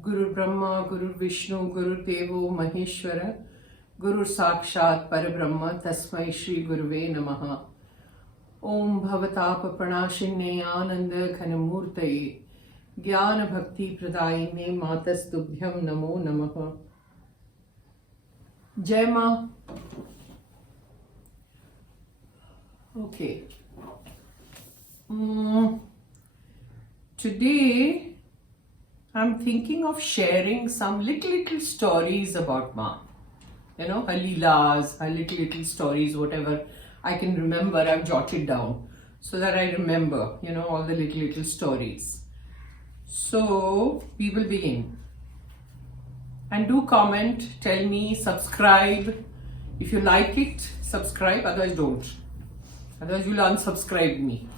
Guru Brahma, Guru Vishnu, Guru Devo Maheshwara, Guru Sakshat Parabrahma, Tasmai Shri Guruve Namaha. Om Bhavatapa Pranashinne Ananda Ghanamurtaye Jnana Bhakti Pradayine Matas Tubhyam Namo Namaha. Jai Ma. Okay. Today I'm thinking of sharing some little stories about Ma. You know, her leelas, her little stories, whatever I can remember, I've jotted down so that I remember, all the little stories. So we will begin. And do comment, tell me, subscribe. If you like it, subscribe, otherwise don't. Otherwise you'll unsubscribe me.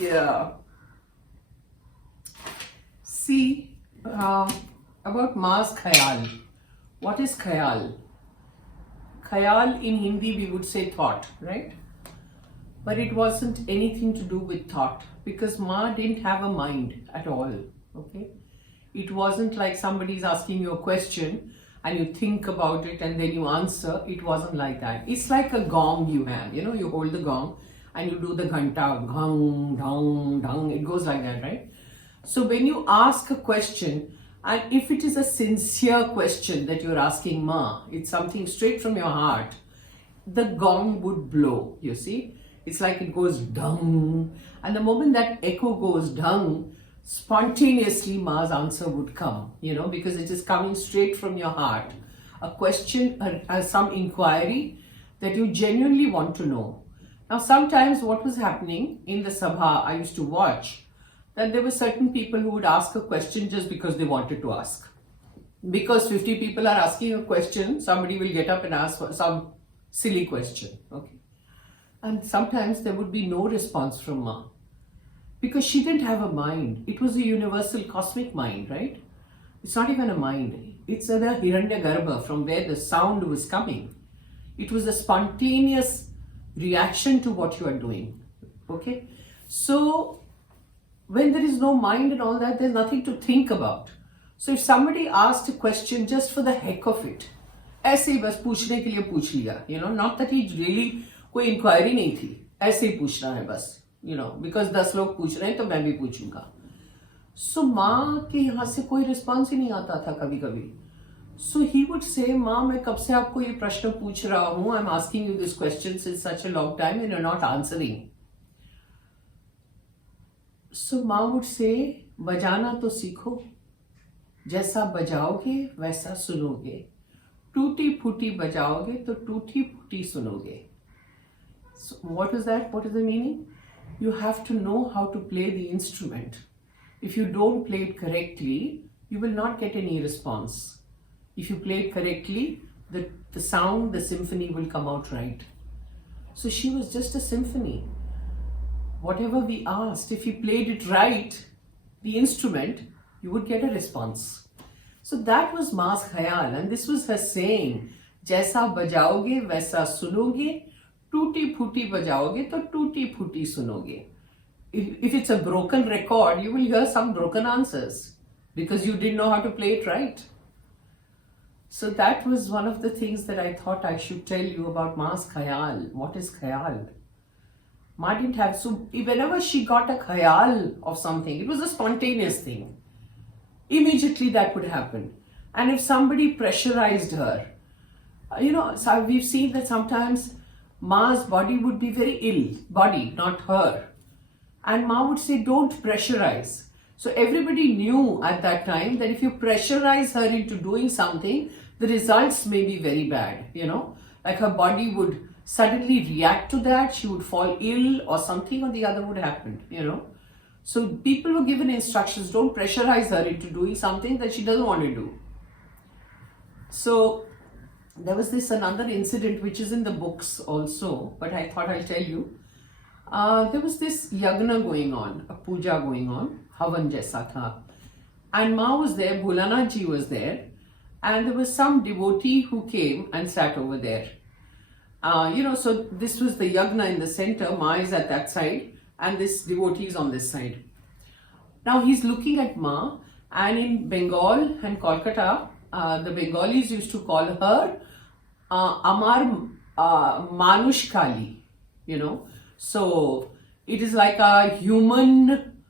Yeah. See, about Ma's Khayal. What is Khayal? Khayal in Hindi we would say thought, right? But it wasn't anything to do with thought because Ma didn't have a mind at all, okay? It wasn't like somebody's asking you a question and you think about it and then you answer. It wasn't like that. It's like a gong you have, you hold the gong and you do the ghanta, ghang, dhang, dhang. It goes like that, right? So when you ask a question, and if it is a sincere question that you're asking Ma, it's something straight from your heart, the gong would blow, you see? It's like it goes dung. And the moment that echo goes dung, spontaneously Ma's answer would come, because it is coming straight from your heart. A question, some inquiry that you genuinely want to know. Now, sometimes what was happening in the Sabha, I used to watch, that there were certain people who would ask a question just because they wanted to ask. Because 50 people are asking a question, somebody will get up and ask for some silly question, okay? And sometimes there would be no response from Ma. Because she didn't have a mind. It was a universal cosmic mind, right? It's not even a mind. It's the Hiranyagarbha from where the sound was coming. It was a spontaneous reaction to what you are doing, okay? So, when there is no mind and all that, there's nothing to think about. So if somebody asked a question just for the heck of it, ऐसे ही बस पूछने के लिए पूछ लिया, not that he really कोई inquiry नहीं थी, ऐसे ही पूछना है बस, because 10 लोग पूछ रहे हैं तो मैं भी पूछूंगा. So माँ के यहाँ से कोई response ही नहीं आता था कभी कभी. So he would say, माँ मैं कब से आपको ये प्रश्न पूछ रहा हूँ, I'm asking you this question since such a long time and you're not answering. So Ma would say, बजाना तो सीखो, जैसा बजाओगे वैसा सुनोगे, टूटी फूटी बजाओगे तो टूटी फूटी सुनोगे. So what is that? What is the meaning? You have to know how to play the instrument. If you don't play it correctly, you will not get any response. If you play it correctly, the sound, the symphony will come out right. So she was just a symphony. Whatever we asked, if you played it right, the instrument, you would get a response. So that was Ma's Khayal, and this was her saying, जैसा बजाओगे वैसा सुनोगे, टूटी फूटी बजाओगे तो टूटी फूटी सुनोगे. If it's a broken record, you will hear some broken answers because you didn't know how to play it right. So that was one of the things that I thought I should tell you about Ma's Khayal. What is Khayal? Ma didn't have, so whenever she got a khayal of something, it was a spontaneous thing. Immediately that would happen. And if somebody pressurized her, so we've seen that sometimes Ma's body would be very ill, body, not her. And Ma would say, don't pressurize. So everybody knew at that time that if you pressurize her into doing something, the results may be very bad, like her body would suddenly react to that, she would fall ill or something or the other would happen, So people were given instructions, don't pressurize her into doing something that she doesn't want to do. So there was this another incident which is in the books also, but I thought I'll tell you. There was this yagna going on, a puja going on, havan jaisa tha. And Ma was there, Bholanath ji was there, and there was some devotee who came and sat over there. So this was the yagna in the center, Ma is at that side, and this devotee is on this side. Now he's looking at Ma, and in Bengal and Kolkata, the Bengalis used to call her Amar Manush Kali, you know. So it is like a human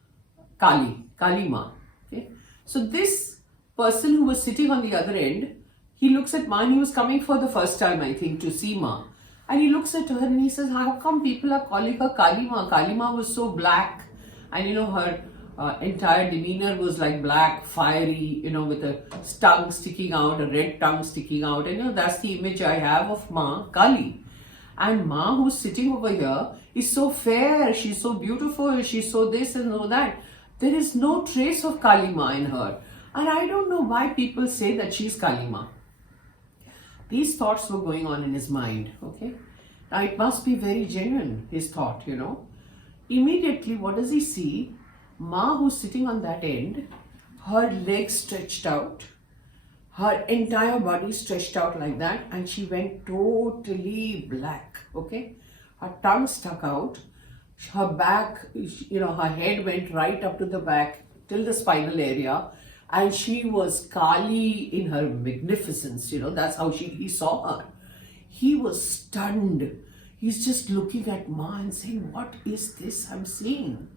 Kali Ma. Okay. So this person who was sitting on the other end, he looks at Ma, and he was coming for the first time, I think, to see Ma. And he looks at her and he says, how come people are calling her Kali Ma? Kali Ma was so black, and you know, her entire demeanor was like black, fiery, you know, with a tongue sticking out, a red tongue sticking out. And you know, that's the image I have of Ma, Kali. And Ma, who's sitting over here, is so fair, she's so beautiful, she's so this and so that. There is no trace of Kali Ma in her. And I don't know why people say that she's Kali Ma. These thoughts were going on in his mind, okay? Now it must be very genuine, his thought, you know. Immediately, what does he see? Ma, who's sitting on that end, her legs stretched out, her entire body stretched out like that, and she went totally black, okay? Her tongue stuck out, her back, you know, her head went right up to the back till the spinal area, and she was Kali in her magnificence, you know, that's how he saw her. He was stunned. He's just looking at Ma and saying, what is this I'm seeing?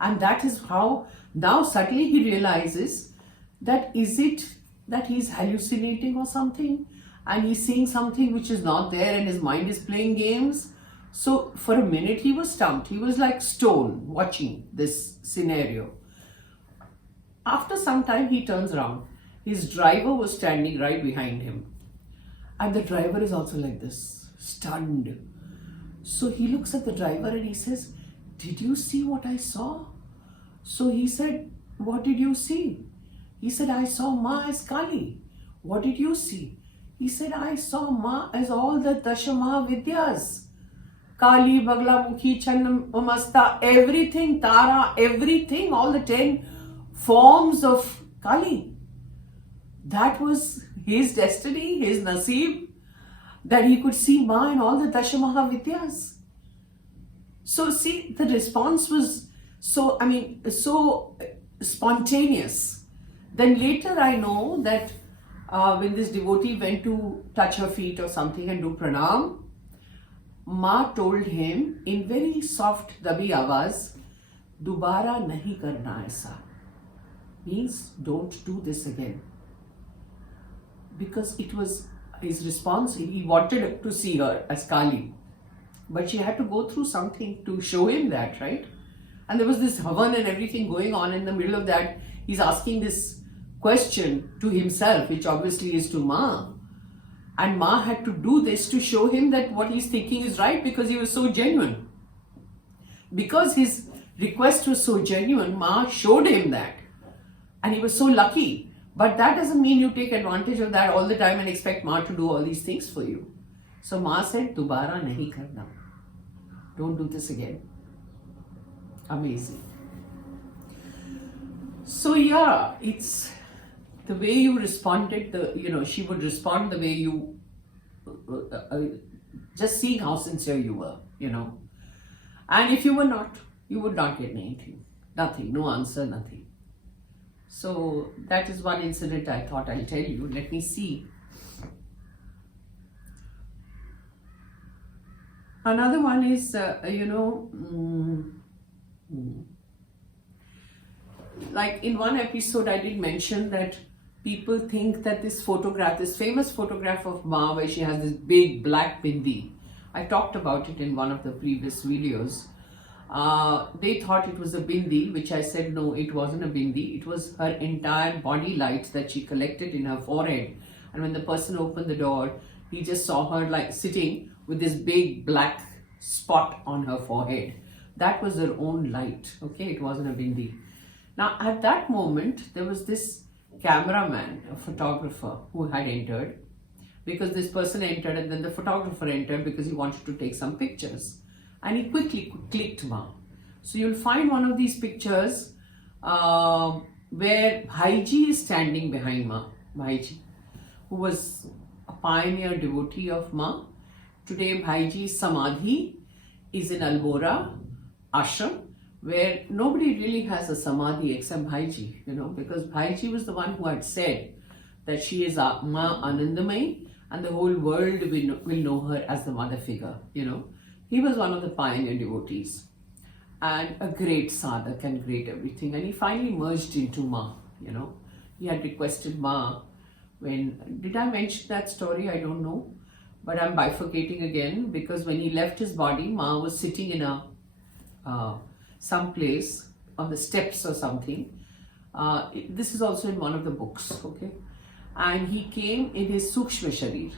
And that is how now suddenly he realizes that is it that he's hallucinating or something, and he's seeing something which is not there and his mind is playing games. So for a minute he was stumped. He was like stone watching this scenario. After some time he turns around. His driver was standing right behind him. And the driver is also like this, stunned. So he looks at the driver and he says, did you see what I saw? So he said, what did you see? He said, I saw Ma as Kali. What did you see? He said, I saw Ma as all the Dashamaha Vidyas. Kali, Baglamukhi, Channamasta, everything, Tara, everything, all the 10 forms of Kali. That was his destiny, his naseeb, that he could see Ma in all the Dashamaha Vidyas. So see, the response was so spontaneous. Then later I know that when this devotee went to touch her feet or something and do pranam, Ma told him in very soft dabi awaz, Dubara nahi karna aisa. Means don't do this again. Because it was his response, he wanted to see her as Kali. But she had to go through something to show him that, right? And there was this havan and everything going on. In the middle of that, he's asking this question to himself, which obviously is to Ma. And Ma had to do this to show him that what he's thinking is right, because he was so genuine. Because his request was so genuine, Ma showed him that. And he was so lucky. But that doesn't mean you take advantage of that all the time and expect Ma to do all these things for you. So Ma said, Dubara nahi karna. Don't do this again. Amazing. So yeah, it's the way you responded, she would respond the way you, just seeing how sincere you were, And if you were not, you would not get anything. Nothing, no answer, nothing. So that is one incident I thought I'll tell you. Let me see. Another one is, like in one episode I did mention that people think that this photograph, this famous photograph of Ma where she has this big black bindi, I talked about it in one of the previous videos. They thought it was a bindi, which I said no, it wasn't a bindi. It was her entire body light that she collected in her forehead. And when the person opened the door, he just saw her like sitting with this big black spot on her forehead. That was her own light, okay? It wasn't a bindi. Now at that moment, there was this cameraman, a photographer who had entered, because this person entered and then the photographer entered because he wanted to take some pictures. And he quickly clicked Ma. So you'll find one of these pictures where Bhaiji is standing behind Ma. Bhaiji, who was a pioneer devotee of Ma. Today Bhaiji's Samadhi is in Albora Ashram, where nobody really has a samadhi except Bhaiji, because Bhaiji was the one who had said that she is Ma Anandamai and the whole world will know her as the mother figure, He was one of the pioneer devotees and a great sadhak and great everything. And he finally merged into Ma, He had requested Ma did I mention that story? I don't know. But I'm bifurcating again because when he left his body, Ma was sitting in some place on the steps or something. This is also in one of the books, okay? And he came in his Sukshma Sharir,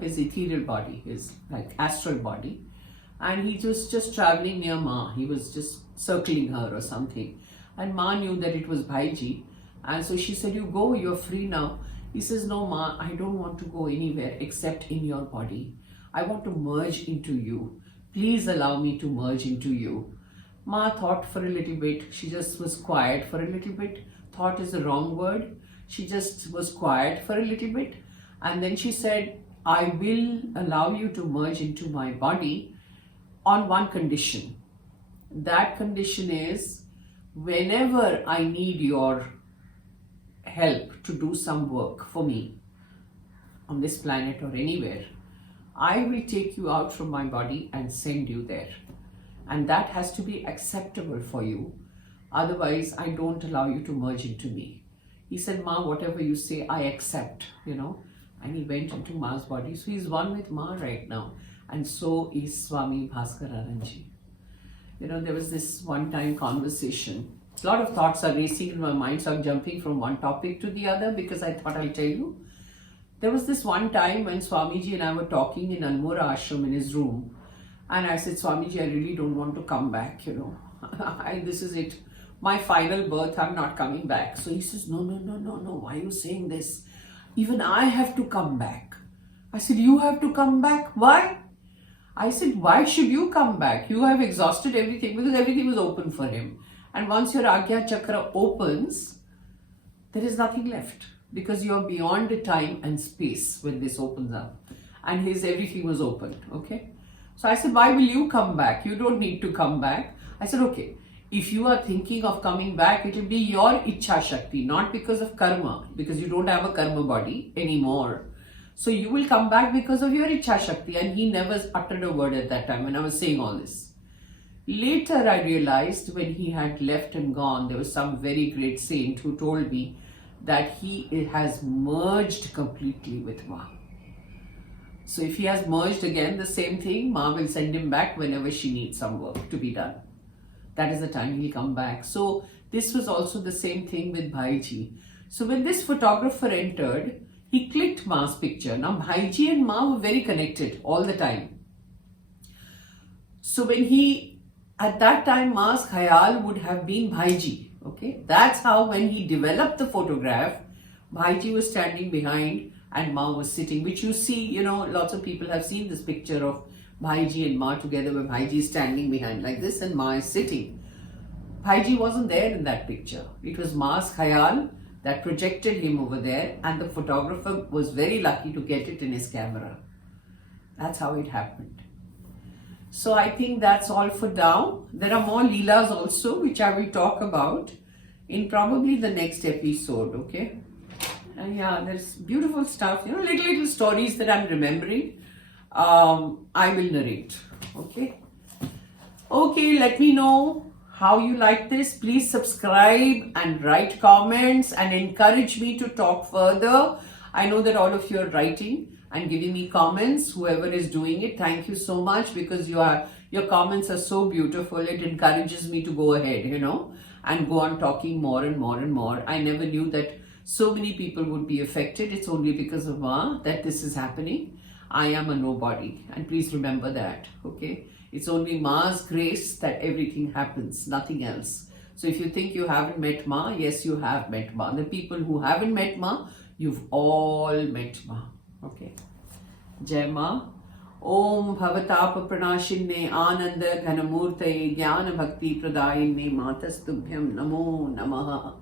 his ethereal body, his like astral body. And he was just traveling near Ma. He was just circling her or something. And Ma knew that it was Bhaiji. And so she said, you go, you're free now. He says, no, Ma, I don't want to go anywhere except in your body. I want to merge into you. Please allow me to merge into you. Ma thought for a little bit. She just was quiet for a little bit. Thought is the wrong word. She just was quiet for a little bit. And then she said, I will allow you to merge into my body on one condition. That condition is, whenever I need your help to do some work for me on this planet or anywhere, I will take you out from my body and send you there. And that has to be acceptable for you. Otherwise, I don't allow you to merge into me. He said, Ma, whatever you say, I accept, And he went into Ma's body. So he's one with Ma right now. And so is Swami Bhaskararanji. There was this one-time conversation. A lot of thoughts are racing in my mind, so I'm jumping from one topic to the other because I thought I'll tell you. There was this one time when Swamiji and I were talking in Anmora Ashram in his room. And I said, Swamiji, I really don't want to come back, This is it. My final birth, I'm not coming back. So he says, no. Why are you saying this? Even I have to come back. I said, you have to come back? Why? I said, why should you come back? You have exhausted everything because everything was open for him. And once your Agya Chakra opens, there is nothing left because you're beyond the time and space when this opens up. And everything was open, okay? So I said, why will you come back? You don't need to come back. I said, okay, if you are thinking of coming back, it will be your Ichha Shakti, not because of karma, because you don't have a karma body anymore. So you will come back because of your Ichha Shakti. And he never uttered a word at that time when I was saying all this. Later I realized when he had left and gone, there was some very great saint who told me that he has merged completely with Ma. So if he has merged again, the same thing, Ma will send him back whenever she needs some work to be done. That is the time he'll come back. So this was also the same thing with Bhaiji. So when this photographer entered, he clicked Ma's picture. Now Bhaiji and Ma were very connected all the time. So at that time, Ma's khayal would have been Bhaiji, okay? That's how when he developed the photograph, Bhaiji was standing behind and Ma was sitting, which you see, lots of people have seen this picture of Bhaiji and Ma together where Bhaiji is standing behind like this and Ma is sitting. Bhaiji wasn't there in that picture. It was Ma's khayal that projected him over there and the photographer was very lucky to get it in his camera. That's how it happened. So I think that's all for now. There are more Leelas also, which I will talk about in probably the next episode, okay? And yeah, there's beautiful stuff, little stories that I'm remembering. I will narrate, okay? Okay, let me know how you like this. Please subscribe and write comments and encourage me to talk further. I know that all of you are writing and giving me comments. Whoever is doing it, thank you so much because your comments are so beautiful. It encourages me to go ahead, and go on talking more and more and more. I never knew that so many people would be affected. It's only because of Ma that this is happening. I am a nobody, and please remember that, okay? It's only Ma's grace that everything happens, nothing else. So if you think you haven't met Ma, yes, you have met Ma. The people who haven't met Ma, you've all met Ma. Okay. Jai Ma. Om Bhavatapa Pranashinne Ananda Ghanamurtaye Jnana Bhakti Pradayinne Matastubhyam Namo Namaha.